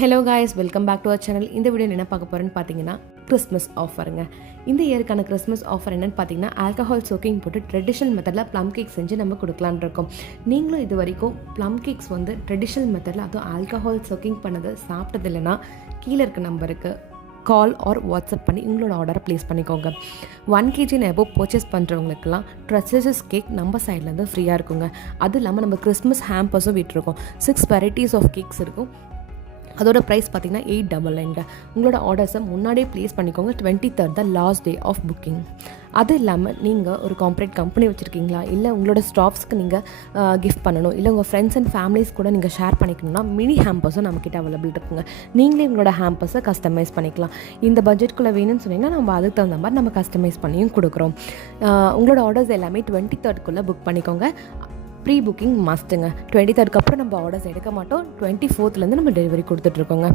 Hello guys, welcome back to our channel. இந்த video என்ன பார்க்க போகிறேன்னு பார்த்தீங்கன்னா கிறிஸ்மஸ் ஆஃபருங்க. இந்த இயருக்கான கிறிஸ்மஸ் ஆஃபர் என்னென்னு பார்த்தீங்கன்னா ஆல்கஹால் சோக்கிங் போட்டு ட்ரெடிஷ்னல் மெத்தடில் ப்ளம் கேக் செஞ்சு நம்ம கொடுக்கலான்னு இருக்கோம். நீங்களும் இது வரைக்கும் ப்ளம் கேக்ஸ் ட்ரெடிஷ்னல் மெத்தடில் அதுவும் ஆல்கஹால் சோக்கிங் பண்ணது சாப்பிட்டது இல்லைன்னா கீழே இருக்க நம்பருக்கு கால் ஆர் வாட்ஸ்அப் பண்ணி உங்களோட ஆர்டரை ப்ளேஸ் பண்ணிக்கோங்க. 1 kg எபோ பர்ச்சேஸ் பண்ணுறவங்களுக்குலாம் ட்ரெஸ்ஸஸ் கேக் நம்ம சைட்லேருந்து ஃப்ரீயாக இருக்குங்க. அது இல்லாமல் நம்ம கிறிஸ்மஸ் ஹேம்பர்ஸும் விட்டுருக்கோம். 6 வெரைட்டிஸ் ஆஃப் கேக்ஸ் இருக்கும். அதோட ப்ரைஸ் பார்த்தீங்கன்னா 899. உங்களோட ஆர்டர்ஸை முன்னாடியே ப்ளேஸ் பண்ணிக்கோங்க. 23rd தான் லாஸ்ட் டே ஆஃப் புக்கிங். அது இல்லாமல் நீங்கள் ஒரு கார்ப்பரேட் கம்பெனி வச்சுருக்கீங்களா, இல்லை உங்களோட ஸ்டாஃப்ஸ்க்கு நீங்கள் கிஃப்ட் பண்ணணும், இல்லை உங்கள் ஃப்ரெண்ட்ஸ் அண்ட் ஃபேமிலிஸ் கூட நீங்கள் ஷேர் பண்ணிக்கணும்னா மினி ஹேம்பர்ஸும் நம்மக்கிட்ட அவைலபிள் இருக்குங்க. நீங்களே உங்களோட ஹேம்பர்ஸை கஸ்டமைஸ் பண்ணிக்கலாம். இந்த பட்ஜெட்குள்ளே வேணும்னு சொன்னீங்கன்னா நம்ம அதுக்கு தகுந்த மாதிரி நம்ம கஸ்டமைஸ் பண்ணியும் கொடுக்குறோம். உங்களோட ஆர்டர்ஸ் எல்லாமே 23rd புக் பண்ணிக்கோங்க. Pre booking மஸ்ட்டுங்க. 23rd அப்புறம் நம்ம ஆர்டர்ஸ் எடுக்க மாட்டோம். 24th நம்ம டெலிவரி கொடுத்துட்ருக்கோங்க.